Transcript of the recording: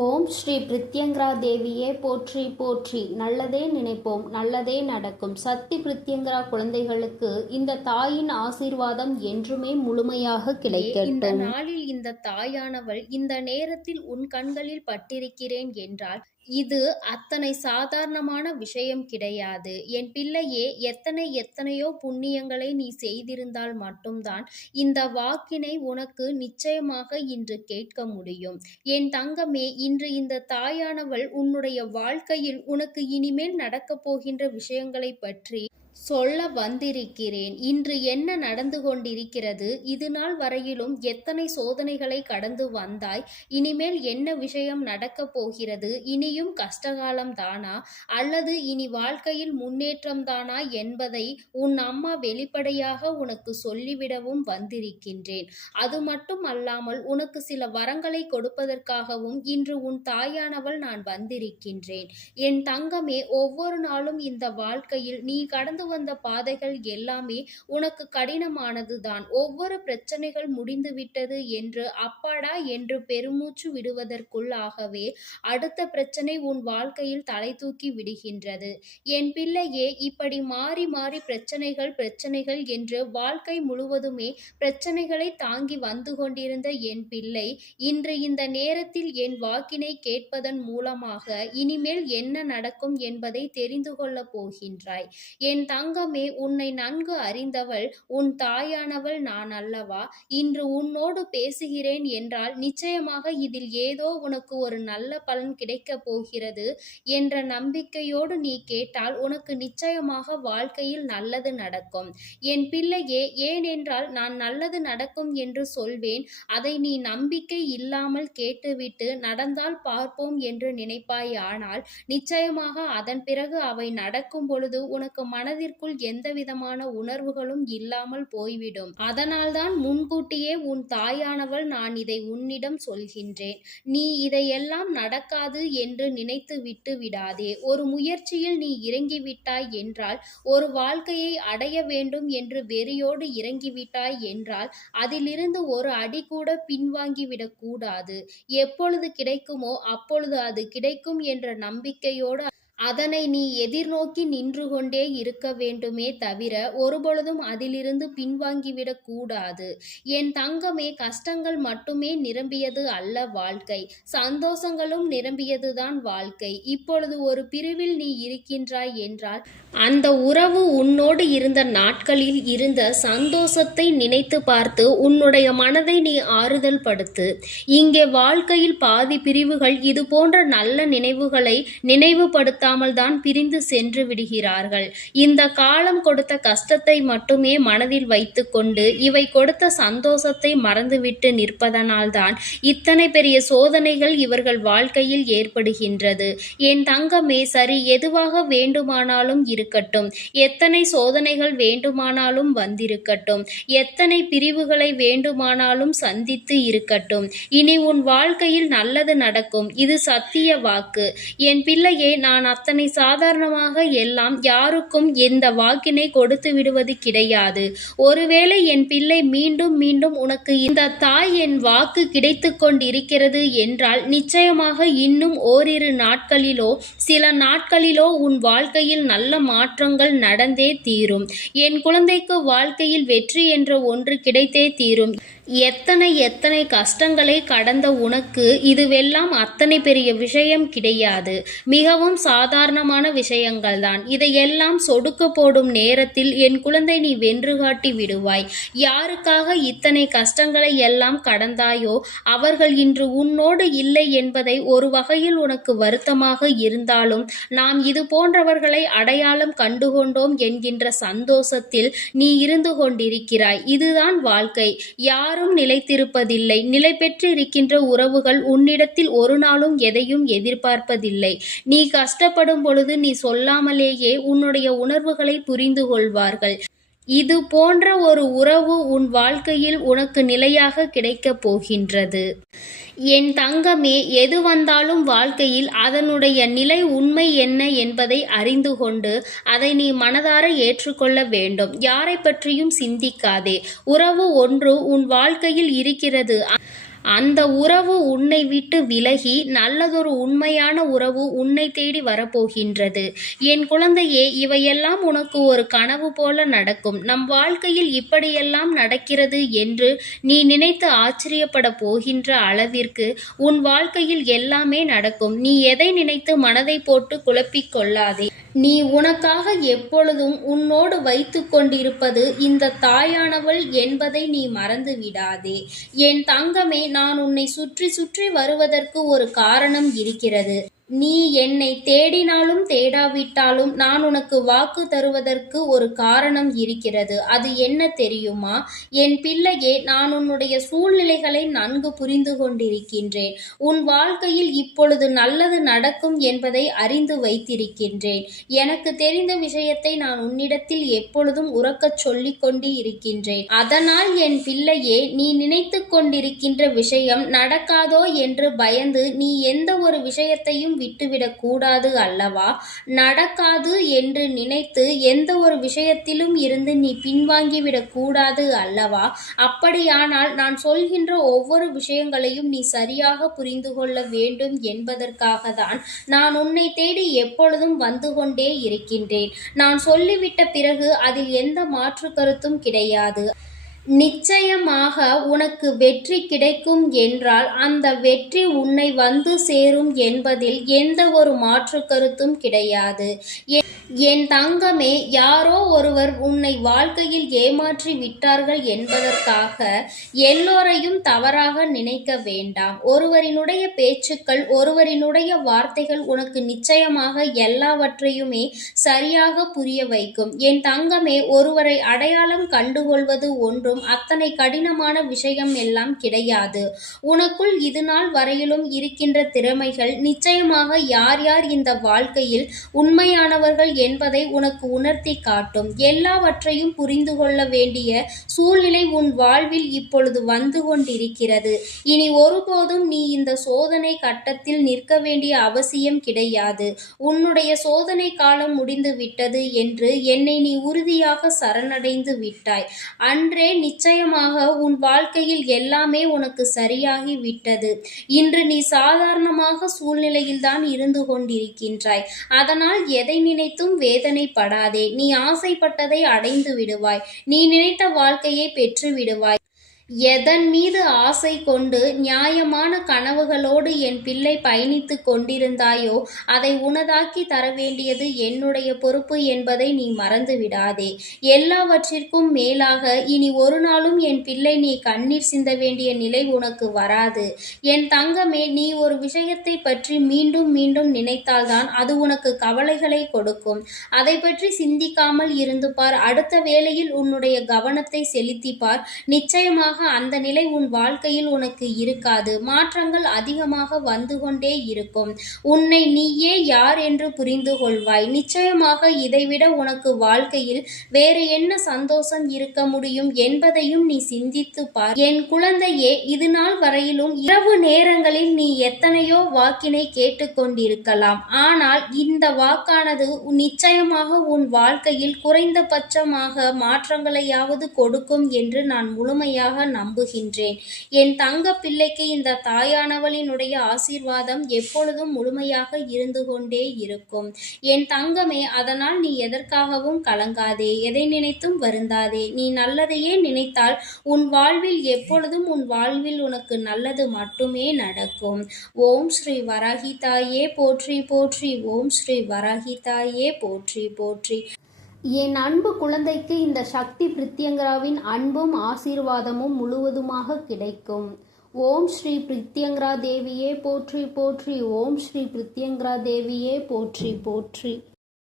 ஓம் ஸ்ரீ பிரித்யங்கரா தேவியே போற்றி போற்றி. நல்லதே நினைப்போம், நல்லதே நடக்கும். சக்தி பிரித்யங்கரா குழந்தைகளுக்கு இந்த தாயின் ஆசீர்வாதம் என்றுமே முழுமையாக கிடைக்கட்டும். இந்த நாளில் இந்த தாயானவள் இந்த நேரத்தில் உன் கண்களில் பட்டிருக்கிறேன் என்றால் இது அத்தனை சாதாரணமான விஷயம் கிடையாது. என் பிள்ளையே, எத்தனையோ புண்ணியங்களை நீ செய்திருந்தால் மட்டும்தான் இந்த வாக்கினை உனக்கு நிச்சயமாக இன்று கேட்க முடியும். என் தங்கமே, இன்று இந்த தாயானவள் உன்னுடைய வாழ்க்கையில் உனக்கு இனிமேல் நடக்கப் போகின்ற விஷயங்களை பற்றி சொல்ல வந்திருக்கிறேன். இன்று என்ன நடந்து கொண்டிருக்கிறது, இது நாள் வரையிலும் எத்தனை சோதனைகளை கடந்து வந்தாய், இனிமேல் என்ன விஷயம் நடக்கப் போகிறது, இனியும் கஷ்டகாலம் தானா அல்லது இனி வாழ்க்கையில் முன்னேற்றம் தானா என்பதை உன் அம்மா வெளிப்படையாக உனக்கு சொல்லிவிடவும் வந்திருக்கின்றேன். அது மட்டும் அல்லாமல் உனக்கு சில வரங்களை கொடுப்பதற்காகவும் இன்று உன் தாயானவள் நான் வந்திருக்கின்றேன். என் தங்கமே, ஒவ்வொரு நாளும் இந்த வாழ்க்கையில் நீ கடந்து வந்த பாதைகள் எல்லாமே உனக்கு கடினமானதுதான். ஒவ்வொரு பிரச்சனைகள் முடிந்துவிட்டது என்று அப்பாடா என்று பெருமூச்சு விடுவதற்குள்ளாகவே அடுத்த பிரச்சனை உன் வாழ்க்கையில் தலை தூக்கி விடுகின்றது. என் பிள்ளையே, இப்படி மாறி மாறி பிரச்சனைகள் என்று வாழ்க்கை முழுவதுமே பிரச்சனைகளை தாங்கி வந்து கொண்டிருந்த என் பிள்ளை, இன்று இந்த நேரத்தில் என் வாக்கினை கேட்பதன் மூலமாக இனிமேல் என்ன நடக்கும் என்பதை தெரிந்து கொள்ளப் போகின்றாய். என் தங்கமே, உன்னை நன்கு அறிந்தவள் உன் தாயானவள் நான் அல்லவா? இன்று உன்னோடு பேசுகிறேன் என்றால் நிச்சயமாக இதில் ஏதோ உனக்கு ஒரு நல்ல பலன் கிடைக்கப் போகிறது என்ற நம்பிக்கையோடு நீ கேட்டால் உனக்கு நிச்சயமாக வாழ்க்கையில் நல்லது நடக்கும். என் பிள்ளையே, ஏனென்றால் நான் நல்லது நடக்கும் என்று சொல்வேன், அதை நீ நம்பிக்கை இல்லாமல் கேட்டுவிட்டு நடந்தால் பார்ப்போம் என்று நினைப்பாயானால் நிச்சயமாக அதன் பிறகு அவை நடக்கும் பொழுது உனக்கு மனதிற்குள் எந்தவிதமான உணர்வுகளும் இல்லாமல் போய்விடும். அதனால்தான் முன்கூட்டியே உன் தாயானவள் நான் இதை உன்னிடம் சொல்கின்றேன். நீ இதையெல்லாம் நடக்காது என்று நினைத்து விட்டு விடாதே. ஒரு முயற்சியில் நீ இறங்கிவிட்டாய் என்றால், ஒரு வாழ்க்கையை அடைய வேண்டும் என்று வெறியோடு இறங்கிவிட்டாய் என்றால் அதிலிருந்து ஒரு அடி கூட பின்வாங்கிவிடக் கூடாது. எப்பொழுது கிடைக்குமோ அப்பொழுது அது கிடைக்கும் என்ற நம்பிக்கையோடு அதனை நீ எதிர்நோக்கி நின்று கொண்டே இருக்க வேண்டுமே தவிர ஒருபொழுதும் அதிலிருந்து பின்வாங்கிவிடக் கூடாது. என் தங்கமே, கஷ்டங்கள் மட்டுமே நிரம்பியது அல்ல வாழ்க்கை, சந்தோஷங்களும் நிரம்பியதுதான் வாழ்க்கை. இப்பொழுது ஒரு பிரிவில் நீ இருக்கின்றாய் என்றால் அந்த உறவு உன்னோடு இருந்த நாட்களில் இருந்த சந்தோஷத்தை நினைத்து பார்த்து உன்னுடைய மனதை நீ ஆறுதல் படுத்து. இங்கே வாழ்க்கையில் பாதி பிரிவுகள் இது போன்ற நல்ல நினைவுகளை நினைவுபடுத்தாமல் தான் பிரிந்து சென்று விடுகிறார்கள். இந்த காலம் கொடுத்த கஷ்டத்தை மட்டுமே மனதில் வைத்து கொண்டு இவை கொடுத்த சந்தோஷத்தை மறந்துவிட்டு நிற்பதனால்தான் இத்தனை பெரிய சோதனைகள் இவர்கள் வாழ்க்கையில் ஏற்படுகின்றது. என் தங்கமே, சரி, எதுவாக வேண்டுமானாலும் இருக்கட்டும், எத்தனை சோதனைகள் வேண்டுமானாலும் வந்திருக்கட்டும், எத்தனை பிரிவுகளை வேண்டுமானாலும் சந்தித்து இருக்கட்டும், இனி உன் வாழ்க்கையில் நல்லது நடக்கும். இது சத்திய வாக்கு. என் பிள்ளையே, நான் அத்தனை சாதாரணமாக எல்லாம் யாருக்கும் இந்த வாக்கினை கொடுத்து விடுவது கிடையாது. ஒருவேளை என் பிள்ளை மீண்டும் மீண்டும் உனக்கு இந்த தாய் என் வாக்கு கிடைத்து கொண்டிருக்கிறது என்றால் நிச்சயமாக இன்னும் ஓரிரு நாட்களிலோ சில நாட்களிலோ உன் வாழ்க்கையில் நல்ல மாற்றங்கள் நடந்தே தீரும். என் குழந்தைக்கு வாழ்க்கையில் வெற்றி என்ற ஒன்று கிடைத்தே தீரும். எத்தனை கஷ்டங்களை கடந்த உனக்கு இதுவெல்லாம் அத்தனை பெரிய விஷயம் கிடையாது, மிகவும் சாதாரணமான விஷயங்கள்தான். இதையெல்லாம் சொடுக்க போடும் நேரத்தில் என் குழந்தை நீ வென்று காட்டி விடுவாய். யாருக்காக இத்தனை கஷ்டங்களை எல்லாம் கடந்தாயோ அவர்கள் இன்று உன்னோடு இல்லை என்பதை ஒரு வகையில் உனக்கு வருத்தமாக இருந்தாலும் நாம் இது போன்றவர்களை அடையாளம் கண்டுகொண்டோம் என்கின்ற சந்தோஷத்தில் நீ இருந்து கொண்டிருக்கிறாய். இதுதான் வாழ்க்கை. யாரும் நிலைத்திருப்பதில்லை. நிலை பெற்று இருக்கின்ற உறவுகள் உன்னிடத்தில் ஒரு நாளும் எதையும் எதிர்பார்ப்பதில்லை. நீ கஷ்டப்படும் பொழுது நீ சொல்லாமலேயே உன்னுடைய உணர்வுகளை புரிந்து கொள்வார்கள். இது போன்ற ஒரு உறவு உன் வாழ்க்கையில் உனக்கு நிலையாக கிடைக்கப் போகின்றது. என் தங்கமே, எது வந்தாலும் வாழ்க்கையில் அதனுடைய நிலை உண்மை என்ன என்பதை அறிந்து கொண்டு அதை நீ மனதார ஏற்றுக்கொள்ள வேண்டும். யாரை பற்றியும் சிந்திக்காதே. உறவு ஒன்று உன் வாழ்க்கையில் இருக்கிறது. அந்த உறவு உன்னை விட்டு விலகி நல்லதொரு உண்மையான உறவு உன்னை தேடி வரப்போகின்றது. என் குழந்தையே, இவையெல்லாம் உனக்கு ஒரு கனவு போல நடக்கும். நம் வாழ்க்கையில் இப்படியெல்லாம் நடக்கிறது என்று நீ நினைத்து ஆச்சரியப்பட போகின்ற அளவிற்கு உன் வாழ்க்கையில் எல்லாமே நடக்கும். நீ எதை நினைத்து மனதை போட்டு குழப்பிக் கொள்ளாதே. நீ உனக்காக எப்பொழுதும் உன்னோடு வைத்து கொண்டிருப்பது இந்த தாயானவள் என்பதை நீ மறந்து விடாதே. என் தங்கமே, நான் உன்னை சுற்றி சுற்றி வருவதற்கு ஒரு காரணம் இருக்கிறது. நீ என்னை தேடினாலும் தேடாவிட்டாலும் நான் உனக்கு வாக்கு தருவதற்கு ஒரு காரணம் இருக்கிறது. அது என்ன தெரியுமா? என் பிள்ளையே, நான் உன்னுடைய சூழ்நிலைகளை நன்கு புரிந்து கொண்டிருக்கின்றேன். உன் வாழ்க்கையில் இப்பொழுது நல்லது நடக்கும் என்பதை அறிந்து வைத்திருக்கின்றேன். எனக்கு தெரிந்த விஷயத்தை நான் உன்னிடத்தில் எப்பொழுதும் உரக்கச் சொல்லிக் கொண்டு இருக்கின்றேன். அதனால் என் பிள்ளையே, நீ நினைத்து கொண்டிருக்கின்ற விஷயம் நடக்காதோ என்று பயந்து நீ எந்த ஒரு விஷயத்தையும் விட்டுவிடக் கூடாது அல்லவா? நடக்காது என்று நினைத்து எந்த ஒரு விஷயத்திலும் இருந்து நீ பின்வாங்கிவிடக் கூடாது அல்லவா? அப்படியானால் நான் சொல்கின்ற ஒவ்வொரு விஷயங்களையும் நீ சரியாக புரிந்து கொள்ள வேண்டும் என்பதற்காக தான் நான் உன்னை தேடி எப்பொழுதும் வந்து கொண்டே இருக்கின்றேன். நான் சொல்லிவிட்ட பிறகு அதில் எந்த மாற்று கருத்தும் கிடையாது. நிச்சயமாக உனக்கு வெற்றி கிடைக்கும் என்றால் அந்த வெற்றி உன்னை வந்து சேரும் என்பதில் எந்த ஒரு மாற்று கருத்தும் கிடையாது. என் தங்கமே, யாரோ ஒருவர் உன்னை வாழ்க்கையில் ஏமாற்றி விட்டார்கள் என்பதற்காக எல்லோரையும் தவறாக நினைக்க வேண்டாம். ஒருவரினுடைய பேச்சுக்கள், ஒருவரினுடைய வார்த்தைகள் உனக்கு நிச்சயமாக எல்லாவற்றையுமே சரியாக புரிய வைக்கும். என் தங்கமே, ஒருவரை அடையாளம் கண்டுகொள்வது ஒன்றும் அத்தனை கடினமான விஷயம் எல்லாம் கிடையாது. உனக்குள் இது நாள் வரையிலும் இருக்கின்ற திறமைகள் நிச்சயமாக யார் யார் இந்த வாழ்க்கையில் உண்மையானவர்கள் என்பதை உனக்கு உணர்த்தி காட்டும். எல்லாவற்றையும் புரிந்து கொள்ள வேண்டிய சூழ்நிலை உன் வாழ்வில் இப்பொழுது வந்து கொண்டிருக்கிறது. இனி ஒருபோதும் நீ இந்த சோதனை கட்டத்தில் நிற்க வேண்டிய அவசியம் கிடையாது. உன்னுடைய சோதனை காலம் முடிந்து விட்டது என்று என்னை நீ உறுதியாக சரணடைந்து விட்டாய். அன்றே நிச்சயமாக உன் வாழ்க்கையில் எல்லாமே உனக்கு சரியாகி விட்டது. இன்று நீ சாதாரணமாக சூழ்நிலையில்தான் இருந்து கொண்டிருக்கின்றாய். அதனால் எதை நினைத்தும் வேதனைப்படாதே. நீ ஆசைப்பட்டதை அடைந்து விடுவாய். நீ நினைத்த வாழ்க்கையை பெற்று விடுவாய். எதன் மீது ஆசை கொண்டு நியாயமான கனவுகளோடு என் பிள்ளை பயணித்து கொண்டிருந்தாயோ அதை உனதாக்கி தர வேண்டியது என்னுடைய பொறுப்பு என்பதை நீ மறந்து விடாதே. எல்லாவற்றிற்கும் மேலாக இனி ஒரு நாளும் என் பிள்ளை நீ கண்ணீர் சிந்த வேண்டிய நிலை உனக்கு வராது. என் தங்கமே, நீ ஒரு விஷயத்தை பற்றி மீண்டும் மீண்டும் நினைத்தால்தான் அது உனக்கு கவலைகளை கொடுக்கும். அதை பற்றி சிந்திக்காமல் இருந்து பார். அடுத்த வேளையில் உன்னுடைய கவனத்தை செலுத்திப்பார். நிச்சயமாக அந்த நிலை உன் வாழ்க்கையில் உனக்கு இருக்காது. மாற்றங்கள் அதிகமாக வந்து கொண்டே இருக்கும். உன்னை நீயே யார் என்று புரிந்து கொள்வாய். நிச்சயமாக இதைவிட உனக்கு வாழ்க்கையில் வேறு என்ன சந்தோஷம் இருக்க முடியும் என்பதையும் நீ சிந்தித்து பார். என் குழந்தையே, இது நாள் வரையிலும் இரவு நேரங்களில் நீ எத்தனையோ வாக்கினை கேட்டுக்கொண்டிருக்கலாம். ஆனால் இந்த வாக்கானது நிச்சயமாக உன் வாழ்க்கையில் குறைந்தபட்சமாக மாற்றங்களையாவது கொடுக்கும் என்று நான் முழுமையாக நம்புகின்றேன். என் தங்க பிள்ளைக்கு இந்த தாயானவளினுடைய ஆசீர்வாதம் எப்பொழுதும் முழுமையாக இருந்து கொண்டே இருக்கும். என் தங்கமே, அதனால் நீ எதற்காகவும் கலங்காதே. எதை நினைத்தும் வருந்தாதே. நீ நல்லதையே நினைத்தால் உன் வாழ்வில் எப்பொழுதும் உன் வாழ்வில் உனக்கு நல்லது மட்டுமே நடக்கும். ஓம் ஸ்ரீ வராகி தாயே போற்றி போற்றி. ஓம் ஸ்ரீ வராகி தாயே போற்றி போற்றி. என் அன்பு குழந்தைக்கு இந்த சக்தி பிரித்யங்கராவின் அன்பும் ஆசீர்வாதமும் முழுவதுமாக கிடைக்கும். ஓம் ஸ்ரீ பிரித்யங்கரா தேவியே போற்றி போற்றி. ஓம் ஸ்ரீ பிரித்யங்கரா தேவியே போற்றி போற்றி.